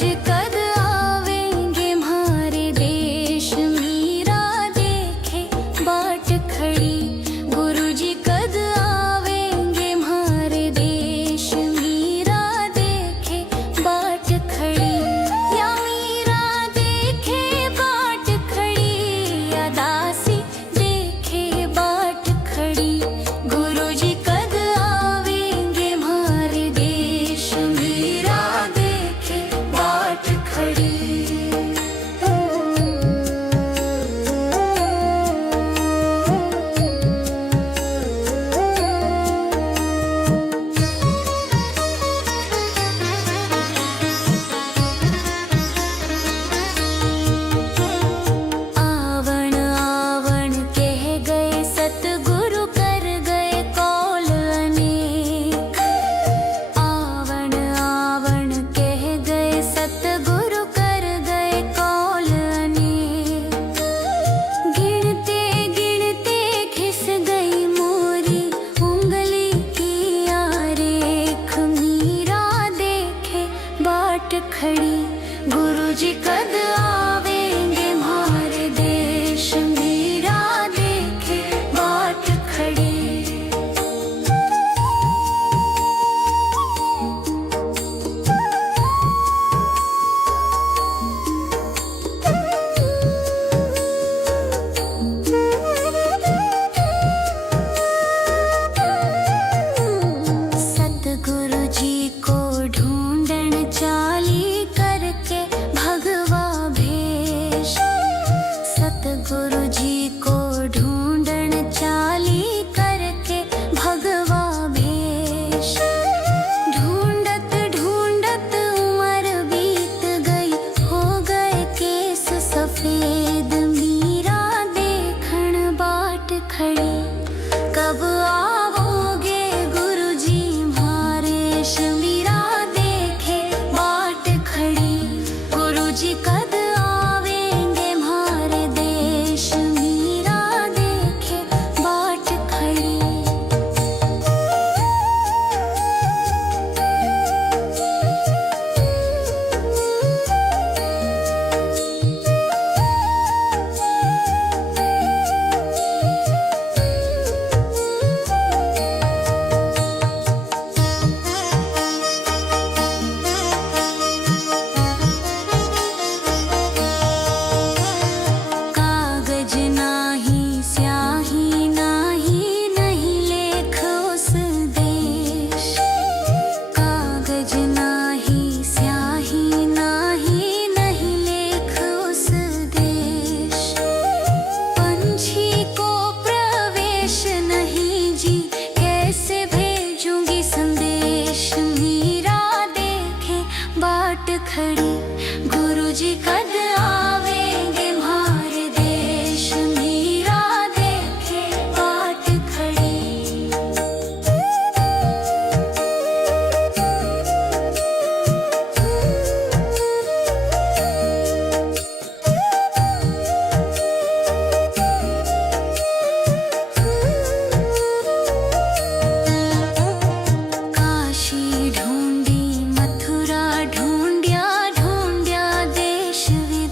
जी कद आवेंगे हमारे देश, मीरा देखे बाट खड़ी। गुरु जी कद आवेंगे हमारे देश, मीरा देखे बाट खड़ी। या मीरा देखे बाट खड़ी, या दासी देखे बाट खड़ी। गुरु जी कद आवेंगे हमारे देश, मीरा देखे बाट खड़ी। आवण आवण कह गए सतगुरु, कर गए कौल अनेक। आवण आवण कह गए सतगुरु, कर गए कौल अनेक। गिनते गिनते घिस गई मोरी उंगली की आरेख। मीरा देखे बाट खड़ी। गुरु जी कद आवेंगे हमारे देश, मीरा देखे बाट खड़ी। सतगुरु जी को ढूंढन चाली करके भगवा भेष। सतगुरु जी को ढूंढन चाली करके भगवा भेष। ढूंढत ढूंढत उम्र बीत गई, हो गए केस सफेद। मीरा देखण बाट खड़ी। कब आओगे गुरु जी हमारे, मीरा देखे बाट खड़ी। गुरु जी कद आवेंगे हमारे देश, मीरा देखे बाट खड़ी। कागज नाही स्याही नाही, नहीं लेख उस देश। कागज नाही स्याही नाही, नहीं लेख उस देश। पंछी को प्रवेश नहीं जी, कैसे भेजूंगी संदेश। मीरा देखे बाट खड़ी। गुरु जी कद आवेंगे हमारे देश, मीरा देखे बाट खड़ी। काशी ढूंढी मथुरा ढूंढ्या, ढूंढ्या देश विदेश।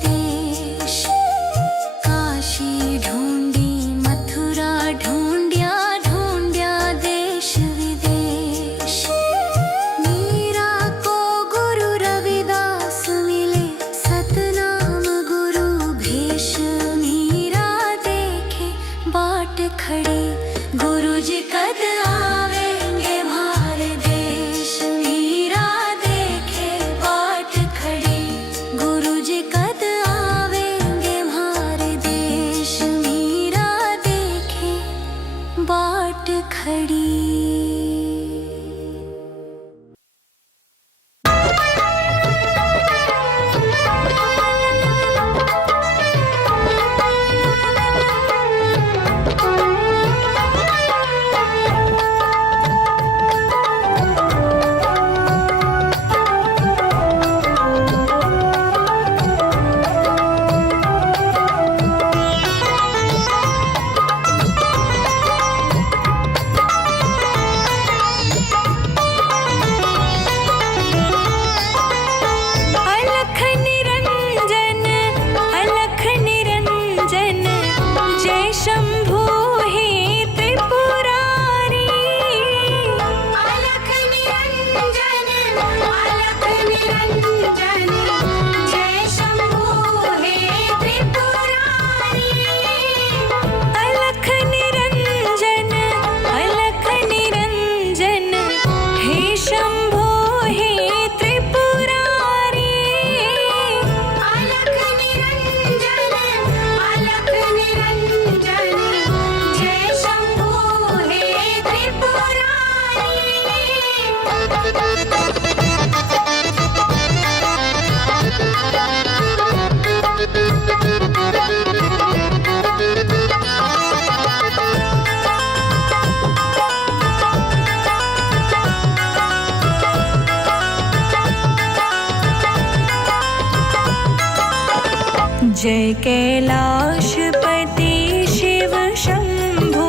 जय कैलाशपति शिव शंभो,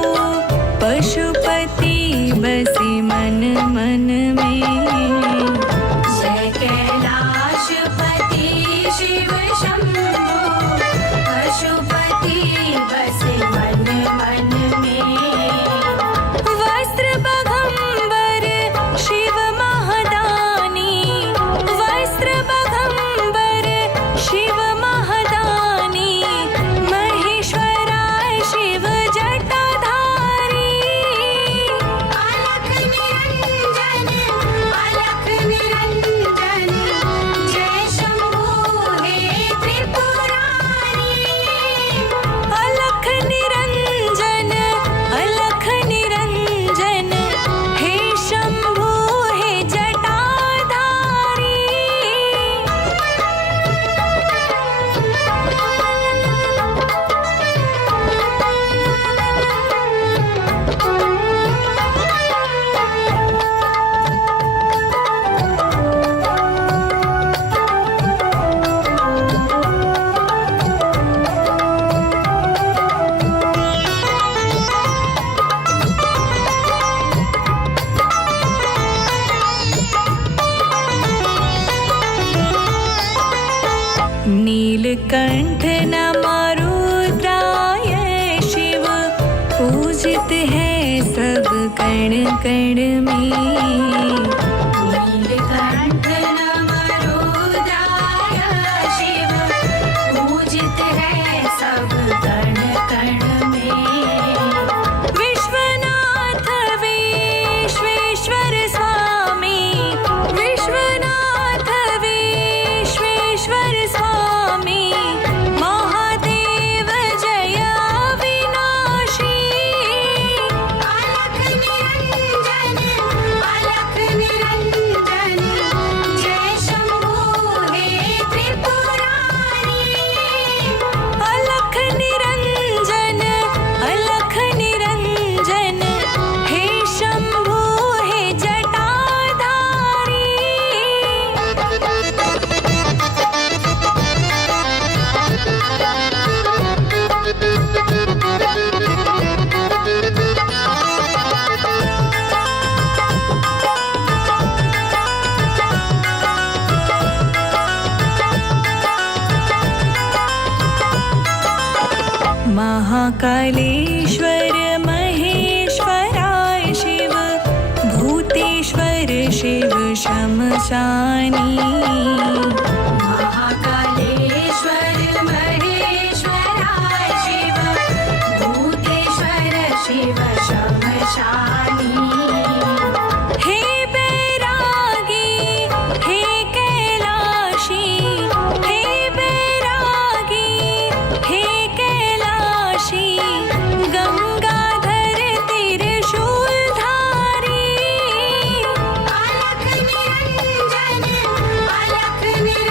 पशुपति बसे मन मन में। जय कैलाशपति शिव शंभो, पशुपति बसे मन मन में। वस्त्र बघंबर शिव महदानी, वस्त्र बघंबर शिव महदानी, महेश्वराय शिव जटाधारी। अलख निरंजन, अलख निरंजन, जय शंभो हे त्रिपुरारी। अलख निरंजन, अलख निरंजन, हे शंभो हे जटाधारी। नीलकंठ नमरुद्राय शिव, पूजित है सब कण कण में। नीलकंठ नमरुद्राय शिव, पूजित है सब कण कण में। विश्वनाथ विश्वेश्वर स्वामी, विश्वनाथ विश्वेश्वर स्वामी, महादेव जय अविनाशी। अलख निरंजन, अलख निरंजन, जय शंभो हे त्रिपुरारी। अलख निरंजन, अलख निरंजन, हे शंभो हे जटाधारी। महाकालेश्वर महेश्वराय शिव, भूतेश्वर शिव शमशानी। महाकालेश्वर महेश्वराय शिव, भूतेश्वर शिव शमशानी। हे बैरागी, हे कैलाशी, हे बैरागी, हे कैलाशी, गंगाधर त्रिशूलधारी। अलख निरंजन, अलख निरंजन,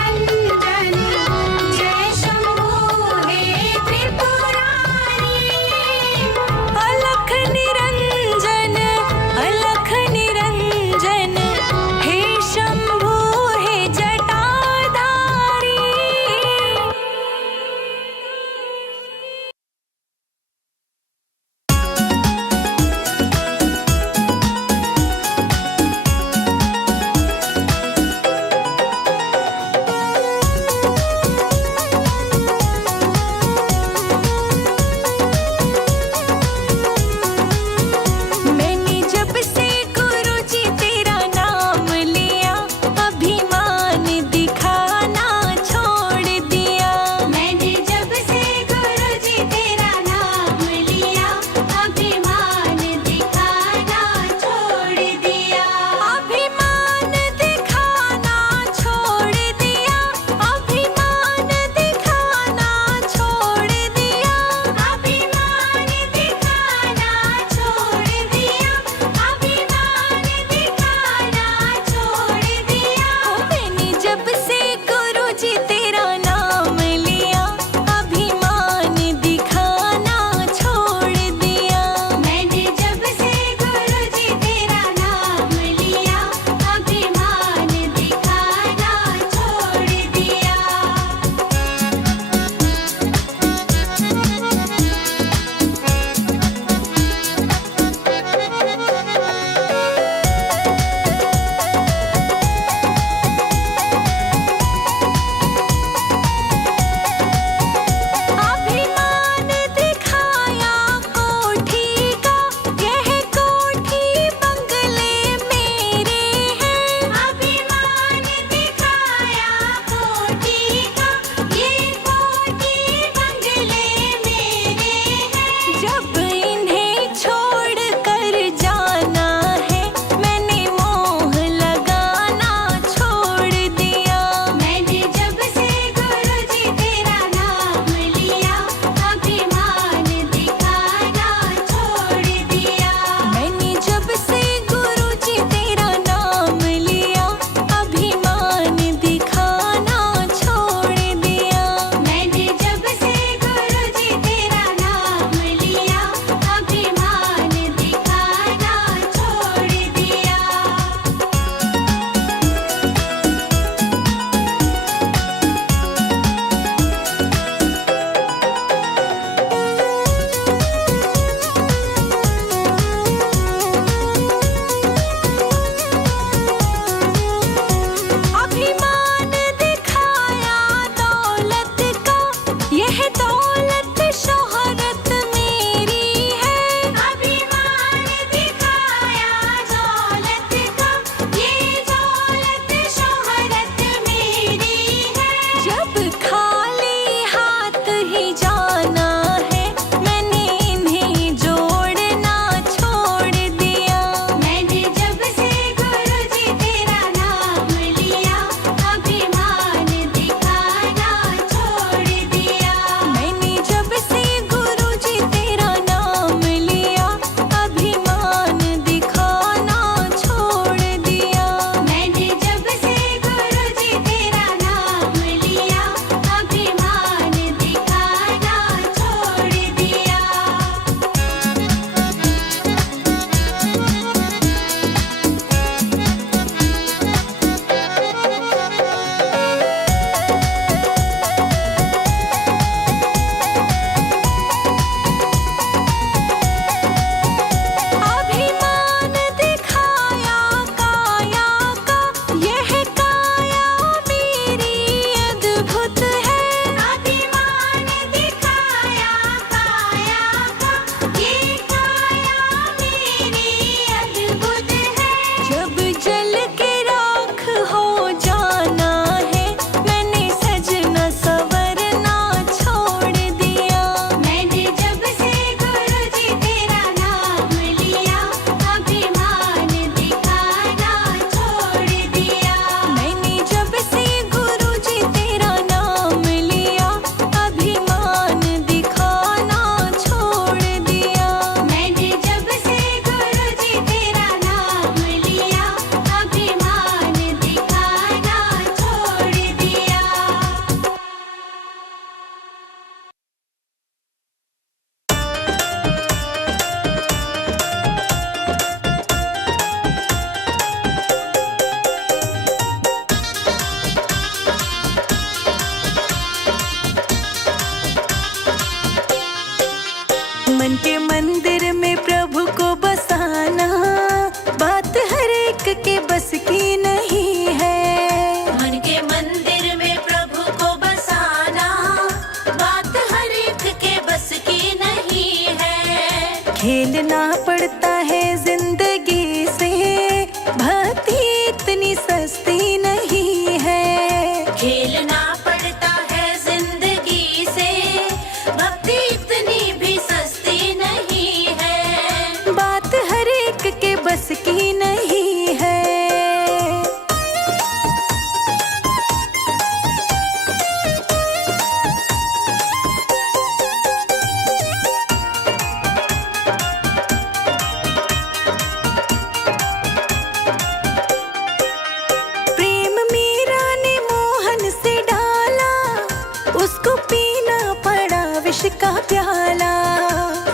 का प्याला,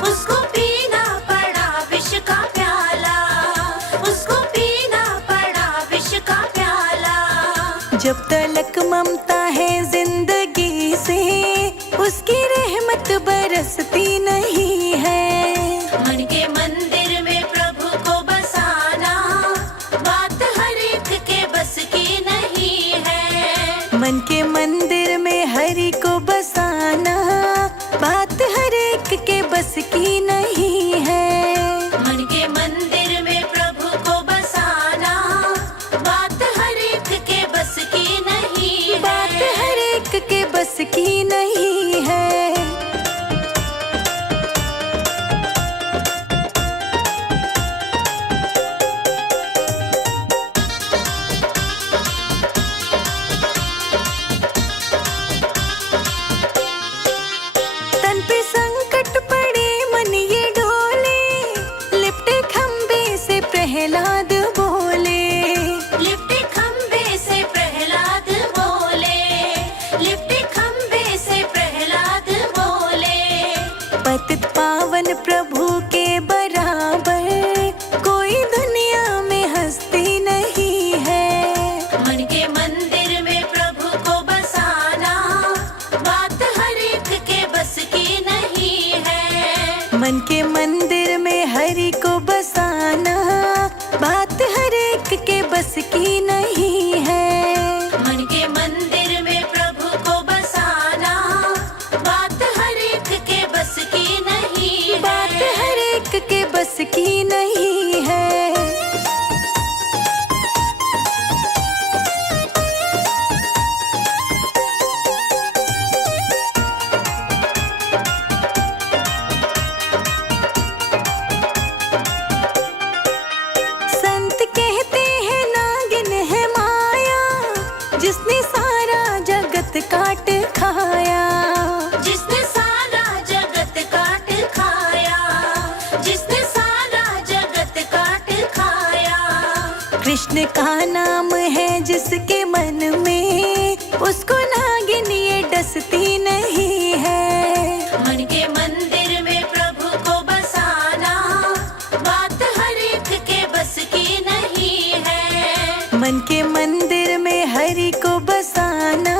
उसको पीना पड़ा विष का प्याला, उसको पीना पड़ा विष का प्याला। जब तलक ममता है जिंदगी से, उसकी रहमत बरसती नहीं है। मन के मंदिर में प्रभु को बसाना, बात हर एक के बस की नहीं है। मन के मंदिर में हरि को बसाना, बात हर एक के बस की नहीं है। मन के मंदिर में प्रभु को बसाना, बात हर एक के बस की नहीं है। बात हर एक के बस की नहीं है। तन पे संकट पड़े मन ये डोले, लिपटे खंबे से प्रहलाद बोले। लिपटे खंबे से प्रहलाद बोले, लिपटे खंबे से प्रहलाद बोले। पतित पावन प्रभु के बराबर कोई दुनिया में हस्ती नहीं है। मन के मंदिर में प्रभु को बसाना, बात हर एक के बस की नहीं है। मन के मंदिर में हरि को बसाना, बात हर एक के बस की नहीं है। मन के मंदिर में प्रभु को बसाना, बात हर एक के बस की नहीं है। बात हर एक के बस की नहीं है। संत कहते हैं नागिन है माया, जिसने सारा जगत काट खाया। जिसने सारा जगत काट खाया, जिसने सारा जगत काट खाया। कृष्ण का नाम है जिसके मन में, उसको नागिन ये डसती नहीं है। मन के मंदिर में प्रभु को बसाना, बात हर एक के बस की नहीं है। मन के मंदिर में हरि को बसाना,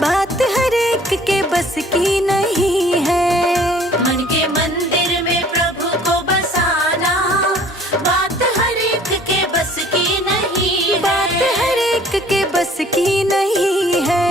बात हर एक के बस की नहीं है। मन के मंदिर में प्रभु को बसाना, बात हर एक के बस की नहीं है। बात हर एक के बस की नहीं है।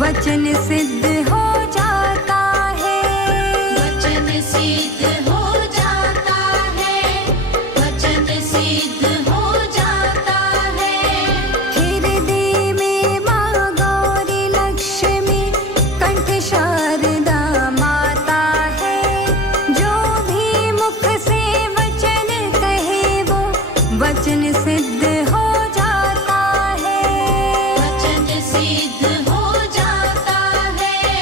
वचन सिद्ध हो जाता है। वचन सिद्ध हो जाता है, वचन सिद्ध हो जाता है। हृदय में माँ गौरी लक्ष्मी, कंठ शारदा माता है। जो भी मुख से वचन कहे वो वचन सिद्ध हो जाता है। वचन सिद्ध हो जाता है,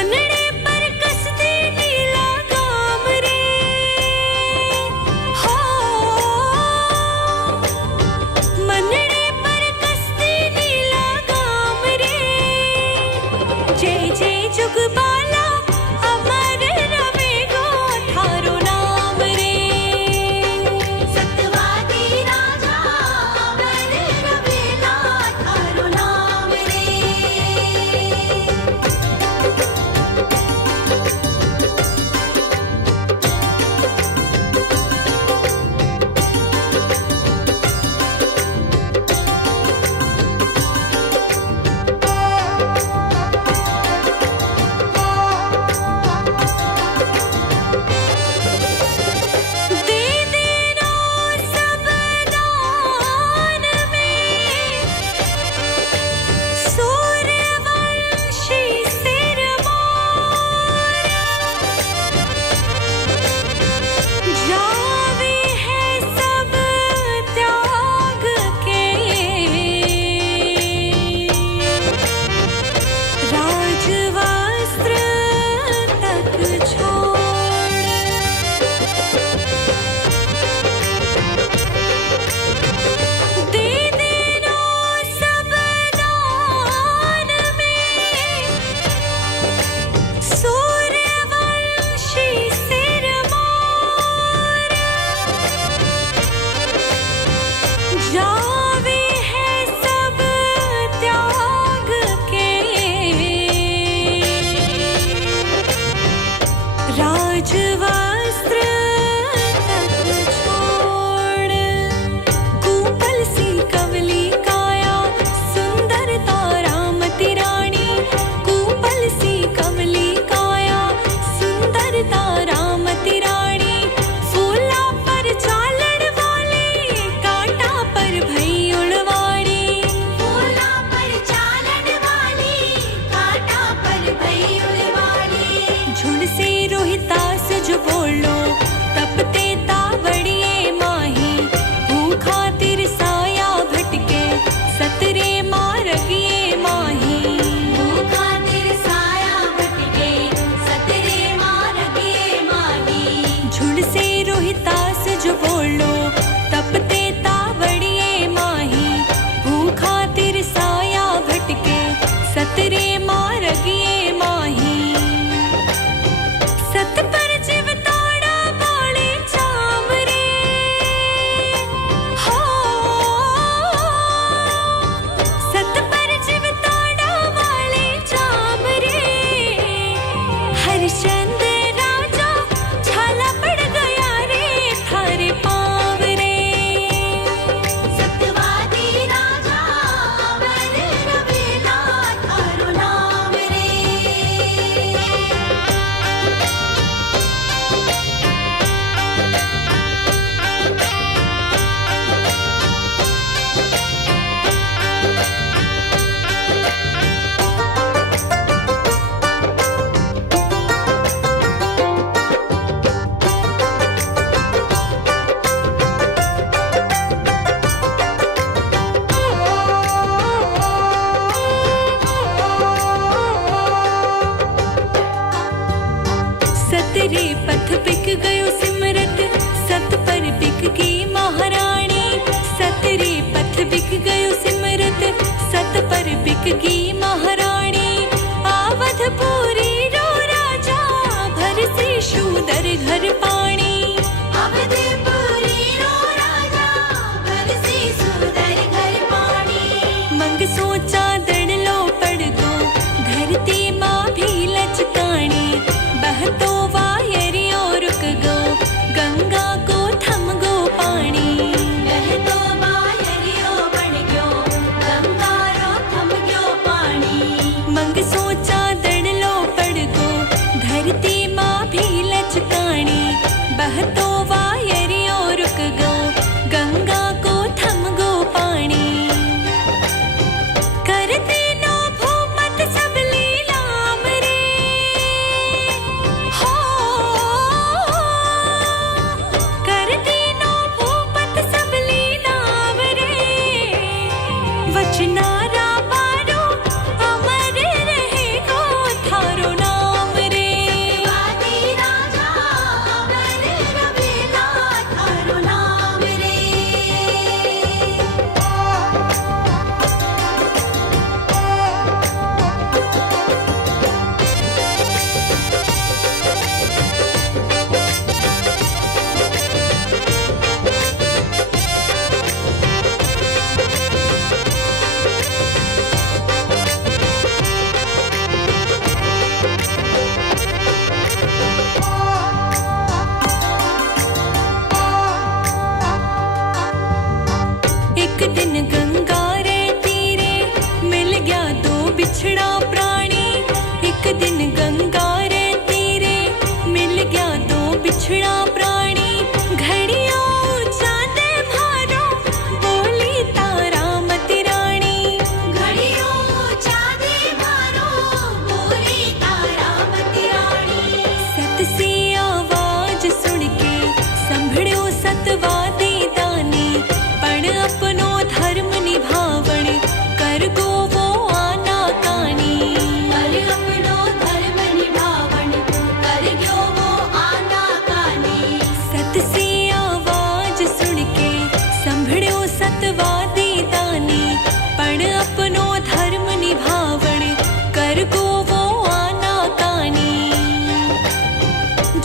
मनड़े पर कसती नीला गाम रे हो मनड़े पर कसती नीला गाम रे जय जय जुगबाला अमर रवेगो थारो नाम रे सतवादी राजा अमर रवेला थारो नाम रे दे देना सब दान में सूर्यवंशी सिरमौर जावे है सब त्याग के राजवस्त्र तक छोड़ दे देना सब दान में सूर्यवंशी सिरमौर जावे है सब त्याग के राजवस्त्र तक छोड़ कूपल सी कवली काया सुंदरता रामती रानी कूपल सी कवली काया सुंदरता रामती रानी फूला पर चालण वाले कांटा पर भई उड़वाड़ी फूला पर चालन वाली कांटा पर भई उड़वाली झुंड से रोहितास जो बोलो तपते तावड़िए माही भूखा तिरसाया भटके सतरे मारगिए माही भूखा तिरसाया भटके सतरे मारगिए माही झुंड से रोहितास जो बोलो तपते तावड़िए माही भूखा तिरसाया भटके सतरे मारगिए माही सत पर जीवताड़ा बाले चाम रे हो सत पर जीवताड़ा वाले चाम रे हरिश्चंद्र राजा छाला पड़ गया रे थारे पाँव रे सतवादी राजा अमर रवेला थारो नाम रे सतरे पथ बिक गयो सिमरत सत पर बिक गई महारानी सतरे पथ बिक गयो सिमरत सत पर बिक गई महारानी आवधपुरी रो राजा भर से शूदर घर पानी अवधपुरी रो राजा भर से सुंदर घर पानी मंग सोचा दड़ लो पड़ गो धरती माँ भी लचकानी बहतो वायरियो रुक गो गंगा को थम गो पानी वह तो बायरियो बन गयो गंगा रो थम गयो पानी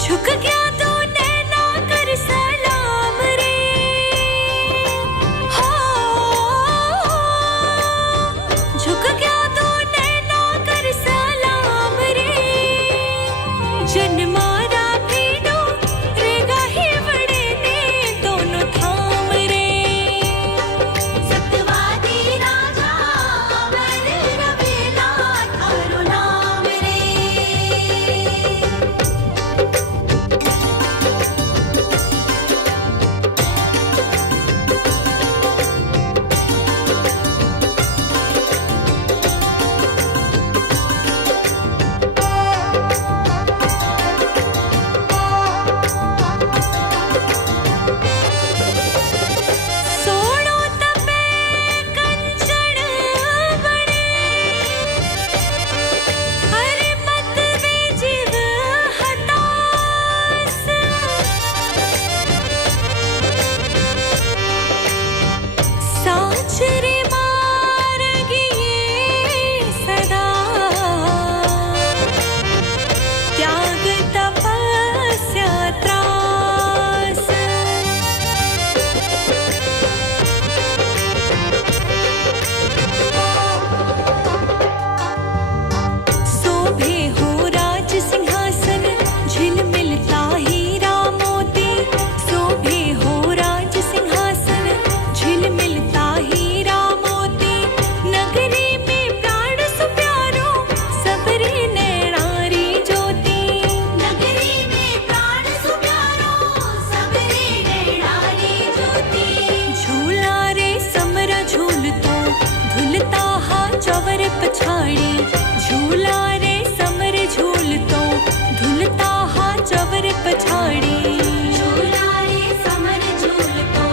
झुक गया तो नैना कर सलाम रे, हो झुक गया तो नैना कर सलाम रे, जन्मारा भीड़ो रेगा ही बड़े ने दोनों थाम रे, सत्यवादी राजा अमर रवेला थारो नाम रे। सोनो तपे कंचन बने, अरे मत वे जीव हतास, साँच रे मार्गिए सदा, त्याग तपस्या त्रास, शोभे हो राज सिंहासन झिलमिलता हीरा मोती, शोभे हो राज सिंहासन झिलमिलता हीरा मोती, नगरी में प्राण सुप्यारो सबरे नैणारी ज्योति, नगरी में प्राण सुप्यारो सबरे नैणारी ज्योति, झूला रे समरा झूलतो धुलता हा चवर पछाड़ी, झूला रे समर झूलतो धुलता हा चवर पछाड़ी, झूला रे समर झूलतो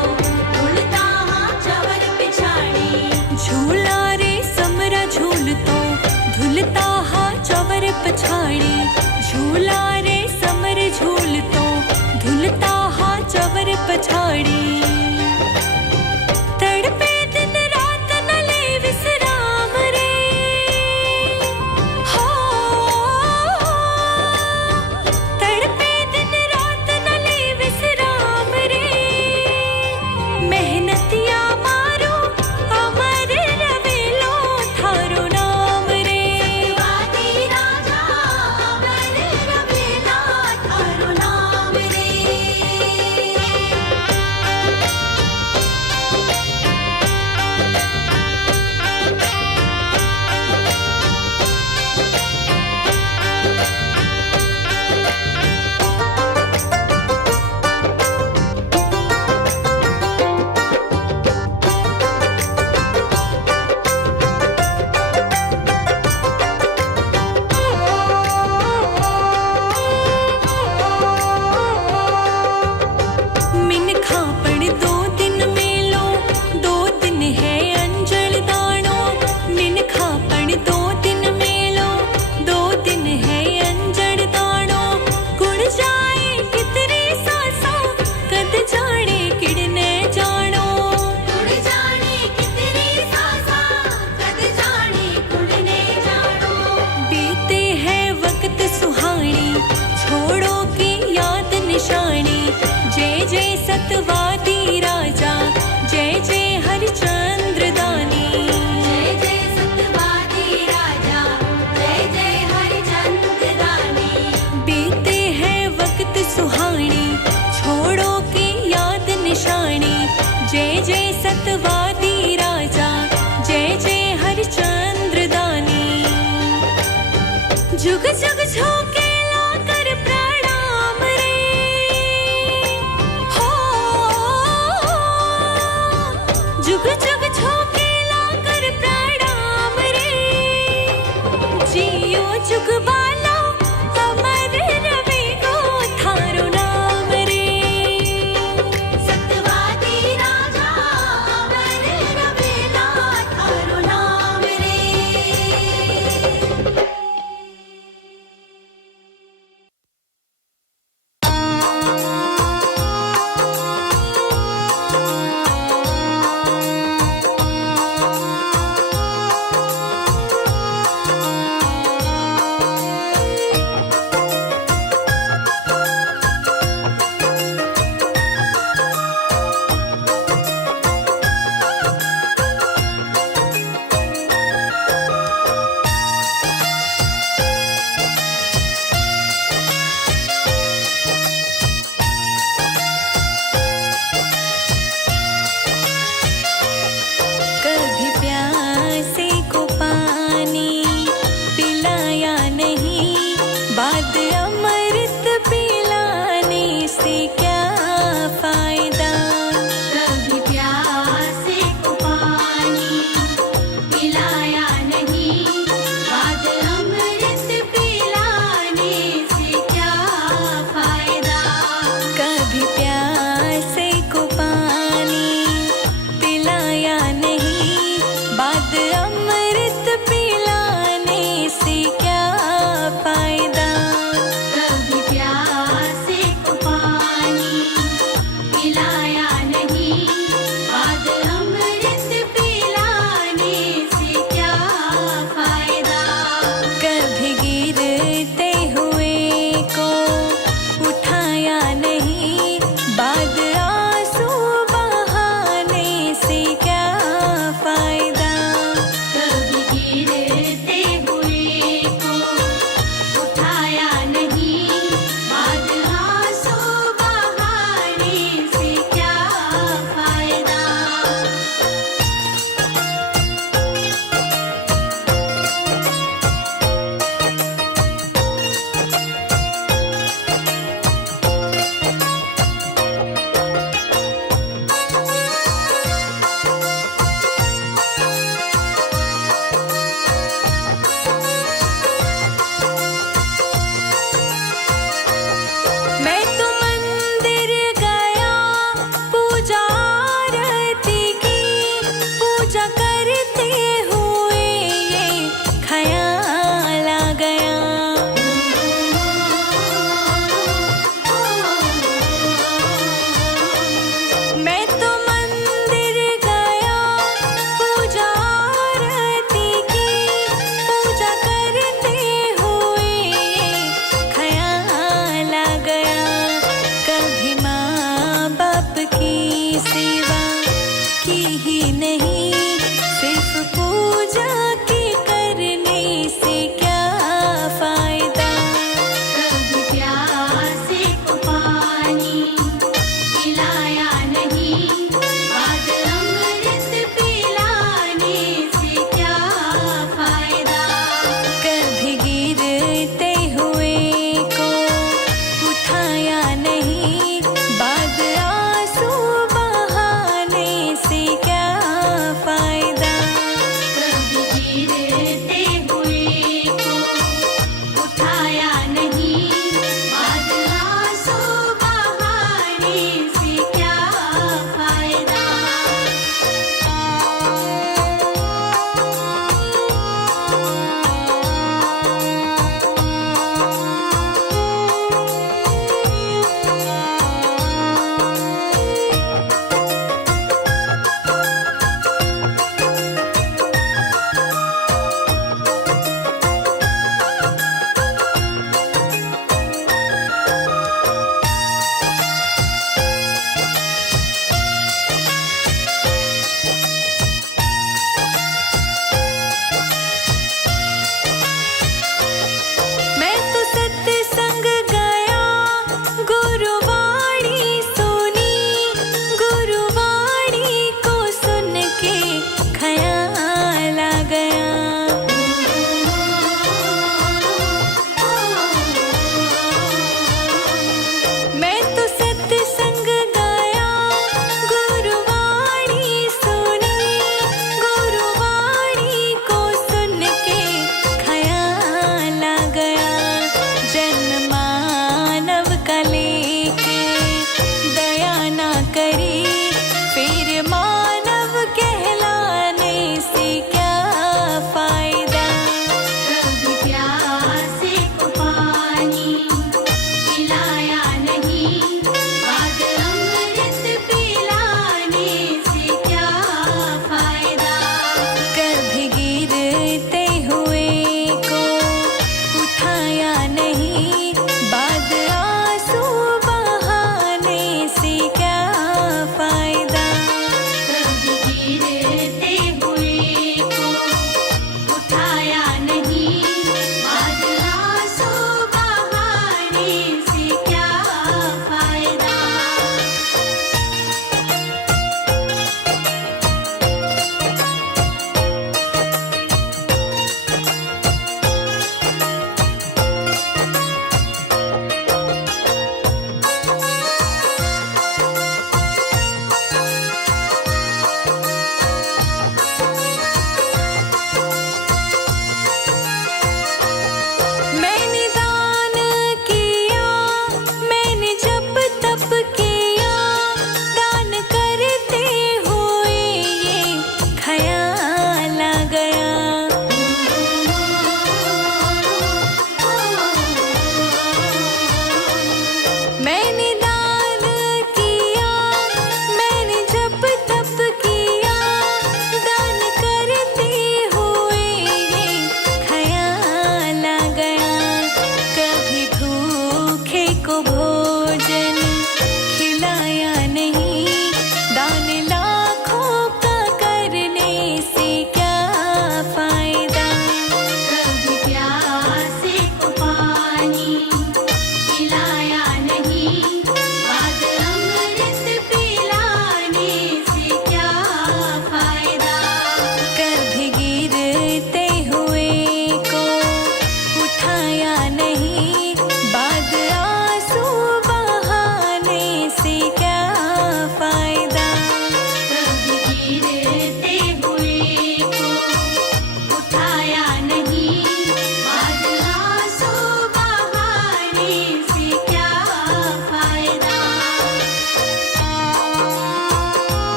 उड़ता हाँ चवर पिछाड़ी, झूला रे समरा झूलतो धुलता हा चवर पछाड़ी, झूला रे समर झूलतो धुलता हा चवर पछाड़ी, तड़पे दिन रात न ले विश्राम रे, हो तड़पे दिन रात न ले विश्राम रे, मेहनतिया मारो अमर रवेलो थारो नाम रे, सत्यवादी राजा अमर रवेला थारो नाम रे। मिनखा पण 2 दिन मेलो 2 दिन है अंजल दानो, मिनखा पण 2 दिन मेलो 2 दिन है अंजल दानो, गुण जाए कितनी सासा कद जाने किड़ने जानो, उड़ जाने कितनी सासा कद जाने कुड़ने जानो, बीते है वक्त सुहानी छोड़ो की याद निशानी, जय जय सतवादी राजा जय जय हरिचंद्र दानी, जय जय सत्यवादी राजा जय जय हरिचंद्र दानी, बीते है वक्त सुहानी छोड़ो की याद निशानी, जय जय सतवादी राजा जय जय हरिचंद्र दानी, जुग जुग झोंके लाकर प्रणाम रे, हो जुग जुग झोंके लाकर प्रणाम रे, जियो जुग बाला अमर रवे गो थारो नाम रे, सत्यवादी राजा अमर रवेला थारो नाम रे।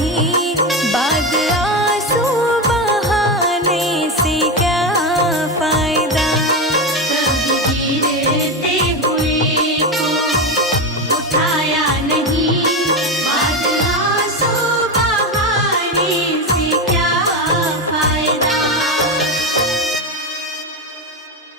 नहीं।